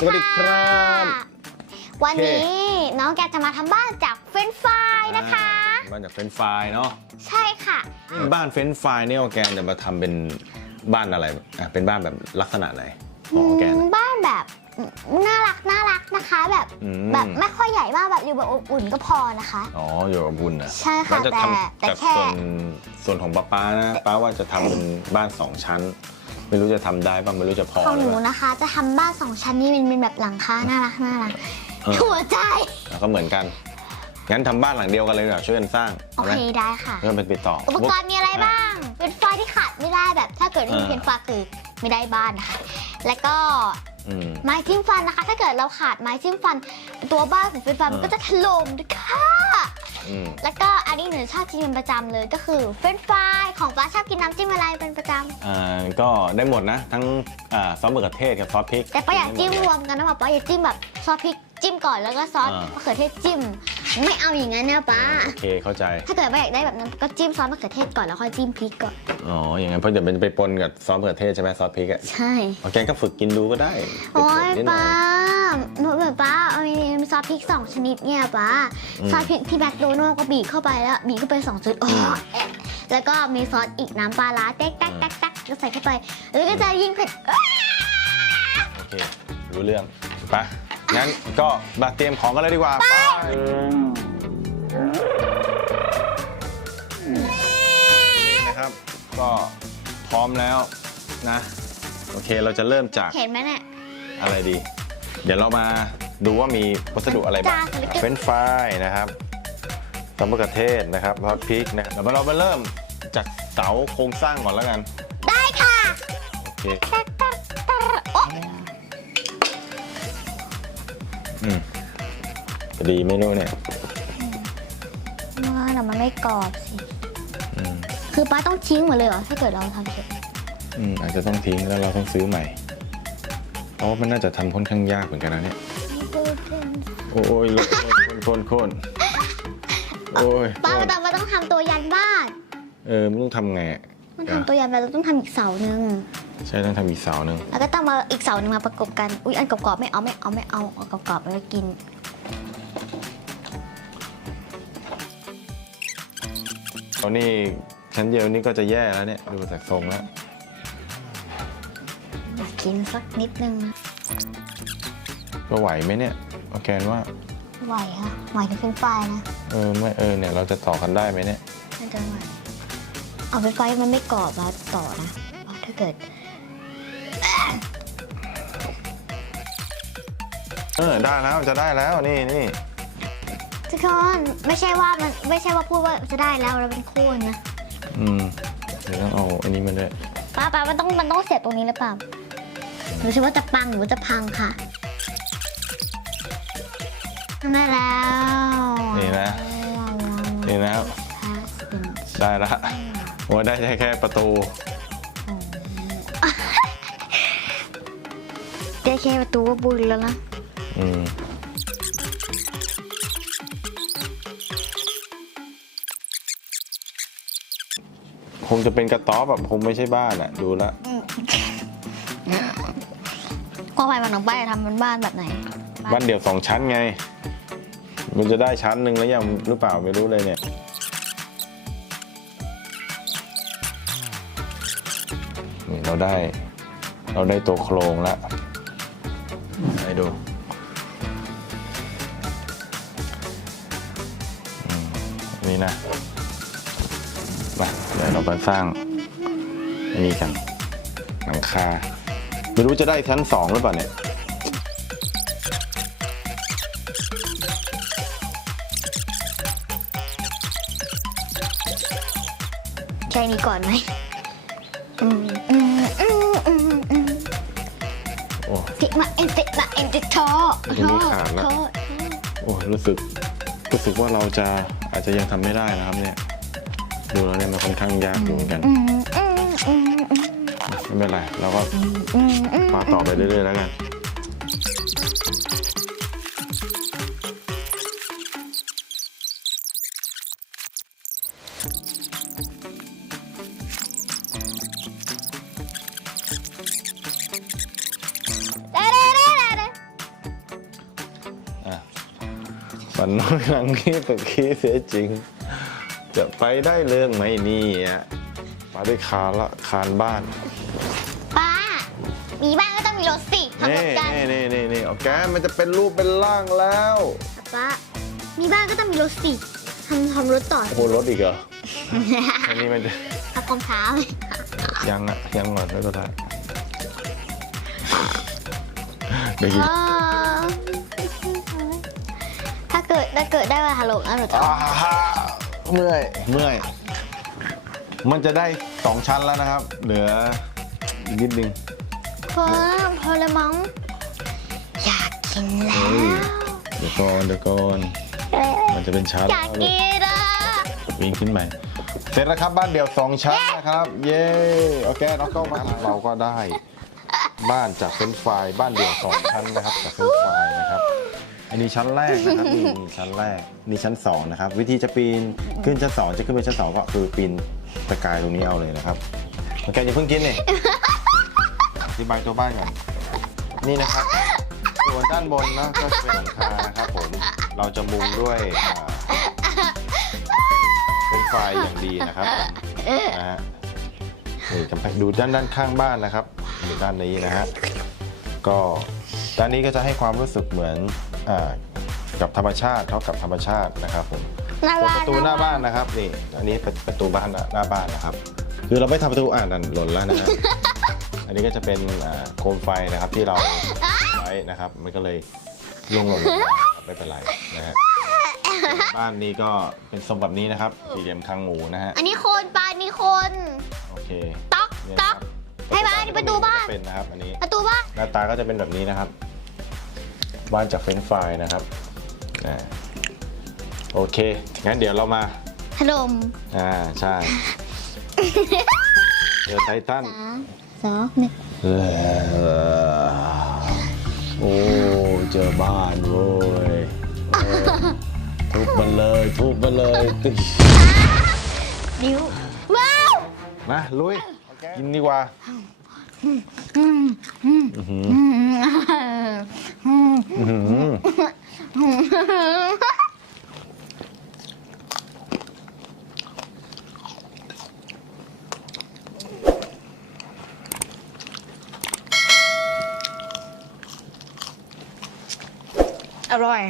สวัสดีครับวันนี้น้องแกจะมาทำบ้านจากเฟรนช์ฟรายนะคะ บ้านจากเฟรนช์ฟรายเนาะ ใช่ค่ะ บ้านเฟรนช์ฟรายเนี่ยออร์แกนจะมาทำเป็นบ้านอะไรอะเป็นบ้านแบบลักษณะไหนของออร์แกนอืมบ้านแบบน่ารักน่ารักนะคะแบบอืมแบบไม่ค่อยใหญ่มากแบบอยู่แบบอบอุ่นก็พอนะคะ อ๋ออยู่กับบุญนะใช่ค่ะแล้วจะแต่ทำแต่จากแค่ส่วนส่วนของป้าป้านะป้าว่าจะทำเป็นบ้านสองชั้น ไม่รู้จะทำได้ป่ะไม่รู้จะพอของหหรือนูเปล่า นะคะ จะทำบ้านสองชั้นนี่เป็นเป็นแบบหลังคาน่ารักน่ารักเออ หัวใจ แล้วก็เหมือนกัน งั้นทำบ้านหลังเดียวกันเลยดีกว่าช่วยกันสร้างโอเอาไหมเคได้ค่ะเพื่อเป็นไปต่ออุปกรณ์มีอะไรบ้าง เป็นไฟที่ขาดไม่ได้แบบ ถ้าเกิดไม่มีอ่าเป็นไฟคือไม่ได้บ้านนะคะ แล้วก็อืม ไม้จิ้มฟันนะคะ ถ้าเกิดเราขาดไม้จิ้มฟัน ตัวบ้านของเป็นฟันมันอ่าก็จะถล่มนะคะอืม แล้วก็อันนี้หนูชอบกินเป็นประจำเลยก็คือเฟรนช์ฟรายของป้าชอบกินน้ำจิ้มอะไรเป็นประจำอ่าก็ได้หมดนะ ทั้งอ่าซอสมะเขือเทศกับซอสพริกแต่ป้าอยากจิ้มได้หรดวมกันนะป้าอยากจิ้มแบบซอสพริกจิ้มก่อนแล้วก็ซอสอ่าม มะเขือเทศจิ้ม ไม่เอาอย่างนั้นนะป้า โอเคเข้าใจ ถ้าเกิดป้าอยากได้แบบนั้นก็จิ้มซอสมะเขือเทศก่อนแล้วค่อยจิ้มพริกก่อน อ๋อ อย่างนั้นเพราะเดี๋ยวมันจะไปปนกับซอสมะเขือเทศใช่ไหมซอสพริกอะใช่ออร์แกนก็ฝึกกินดูก็ได้โอ้ยนิดหน่ป้าอยหนูแบบป้าเอามีซอสพริกสองชนิดเนี่ยป้าอืมซอสพริกที่แมคโดนัลด์ก็บีบเข้าไปแล้วบีบเข้าไปสองจุดอ๋ออืมแอะแล้วก็มีซอสอีกน้ำปลาร้าแต๊กแต๊กแต๊กแต๊กก็ใส่เข้าไป แล้วก็จะยิ่งเผ็ดเอ้ยโอเครู้เรื่องไปะ งั้นก็มาเตรียมของกันเลยดีกว่าไปนี่นะครับ ก็พร้อมแล้วนะ โอเคเราจะเริ่มจากเห็นไหมเนี่ยอะไรดี เดี๋ยวเรามาดูว่ามีวัสดุอะไรบ้างจ้าสลิปเกอร์เฟรนช์ฟรายนะครับซอสมะเขือเทศนะครับซอสพริกนะครับเดี๋ยวเรามาเริ่มจากเสาโครงสร้างก่อนแล้วกัน ได้ค่ะ โอเค ดีไหมนู่นเนี่ยว่าแต่มันไม่กรอบสิ อืมคือป้าต้องทิ้งหมดเลยเหรอ ถ้าเกิดเราทำเสร็จ อืมอาจจะต้องทิ้งแล้วเราต้องซื้อใหม่ เพราะว่ามันน่าจะทำค่อนข้างยากเหมือนกันนะเนี่ย โอ้ยลโคนโคนโอ้ยป้าแต่ว่าต้องทำตัวยันบ้าน เออมันต้องทำไงอะมันทำตัวยันไปเราต้องทำอีกเสาหนึ่ง ใช่ต้องทำอีกเสาหนึ่งแล้วก็ต้องมาอีกเสาหนึ่งมาประกบกัน อุ๊ย อันกรอบๆไม่เอาไม่เอาไม่เอาเอากรอบๆไปแล้วกิน ตอนนี้ชั้นเดียวนี่ก็จะแย่แล้วเนี่ย ดูจากทรงแล้ว อยากกินสักนิดนึงนะก็ไหวไหมเนี่ยโอเคว่า ไหวค่ะไหวถึงเป็นไฟรายนะเออไม่เออเนี่ยเราจะต่อกันได้ไหมเนี่ย น่าจะไหวเอาเป็นไฟรายมันไม่กรอบแล้วต่อนะเอาถ้าเกิด เออได้แล้วจะได้แล้วนี่นี่ ทุกคนไม่ใช่ว่ามันไม่ใช่ว่าพูดว่าจะได้แล้วเราเป็นคู่นะอืมเดี๋ยวต้องเอาอันนี้มาด้วยป้าป้ามันต้องมันต้องเสียบตรงนี้หรือเปล่าหรือว่าจะปังหรือว่าจะพังค่ะทำได้แล้วนี่นะนี่นะครับได้ละว่าได้แค่ประตูเจ๊แค่ประตูก็บุญแล้วนะอืม คงจะเป็นกระต๊อบแบบคงไม่ใช่บ้านอะดูแลวความหมายมันของป้าจะทำเป็นบ้านแบบไหน บ้านเดี่ยวสองชั้นไง มันจะได้ชั้นหนึ่งแล้วยังหรือเปล่าไม่รู้เลยเนี่ยนี่เราได้ เราได้ตัวโครงแล้วให้ดูอืมนี่นะ มาเดี๋ยวเราไปสร้างอันนี้กันหลังคา ไม่รู้จะได้ชั้นสองหรือเปล่าเนี่ยใช่นี้ก่อนไหมอืมอืมอืมอืมอืมโอ้ ติมาเอ็นติมาเอ็นติทอตรงนี้ขาดแล้วโทษโอ้รู้สึกรู้สึกว่าเราจะอาจจะยังทำไม่ได้นะครับเนี่ย ดูแล้วเนี่ยมันค่อนข้างยากอยู่เหมือนกันไม่เป็นไรเราก็ปาต่อไปเรื่อยๆแล้วกันฝันน้อยรังขี้ตะขี้เสียจริง จะไปได้เรื่องไหมเนี่ยมาด้วยคานละคานบ้านป้า มีบ้านก็ต้องมีรถสิทำรนี่ถกันนี่นี่นี่นี่เอาแกมันจะเป็นรูปเป็นร่างแล้วป้า มีบ้านก็ต้องมีรถสิทำทำรถต่อโอ้รถอีกเหรออันนี้มันจะขับกองเท้าเลยยังอะยังก่อนแล้วก็ได้เดี๋ยวกินเออถ้าเกิดถ้าเกิดได้มาฮัลโหลนะหนูจะอ่าฮ่า เมื่อยเมื่อย มันจะได้สองชั้นแล้วนะครับ เหลืออีกนิดนึงพอพอละมั้งอยากกินแล้เฮ้ยวเดี๋ยวก่อนเดี๋ยวก่อนมันจะเป็นชั้นอยากกินอะวิ่งขึ้นไปเสร็จแล้วครับบ้านเดี่ยวสองชั้นนะครับ เย้โอเคเราก็มาเราก็ได้ บ้านจากเฟรนช์ฟรายบ้านเดี่ยวสองชั้นนะครับจากเฟรนช์ฟรายนะครับ อันนี้ชั้นแรกนะครับนี่นี่ชั้นแรกนี่ชั้นสองนะครับวิธีจะปีนขึ้นชั้นสองจะขึ้นไปชั้นสองก็คือปีนตะกายตรงนี้เอาเลยนะครับโอเคอย่าเพิ่งกินนี่อธิบายตัวบ้านก่อนนี่นะครับส่วนด้านบนนะก็จะเป็นหลังคานะครับผมเราจะมุงด้วยเป็นไฟอย่างดีนะครับนะฮะนี่กำแพงดูด้านด้านข้างบ้านนะครับดูด้านนี้นะฮะก็ด้านนี้ก็จะให้ความรู้สึกเหมือน อากับธรรมชาติเท่ากับธรรมชาตินะครับผมหน้าส่วนบ้าปนระตูหน้าบ้านนะครับนี่อันนี้เป็นประตูบ้านหน้าบ้านนะครับ คือเราไม่ทำประตูอ่านนั่นหล่นแล้วนะฮะ อันนี้ก็จะเป็นอ่าโคมไฟนะครับที่เราไว้นะครับมันก็เลยล่วงหล่นลงมาครับไม่เป็นไรนะฮะส่วนบ้านนี้ก็เป็นทรงแบบนี้นะครับสี่เหลี่ยมคางหมูนะฮะอันนี้คนปลาอันนี้คนโอเคต๊อกเนี่ยต๊นะอก ครับให้บ้านนี่ประตูบ้านก็เป็นนะครับอันนี้ ประตูบ้านหน้าตาก็จะเป็นแบบนี้นะครับ บ้านจากเฟรนช์ฟรายนะครับอ่าโอเค งั้นเดี๋ยวเรามาถล่มอ่าใช่เจอไททันสามสองหนึ่งเออโอ้เจอบ้านโว้ยโอ้ทุบมันเลยทุบมันเลยตึ๊นิ้วว้าว มาลุยกินดีกว่า อร่อย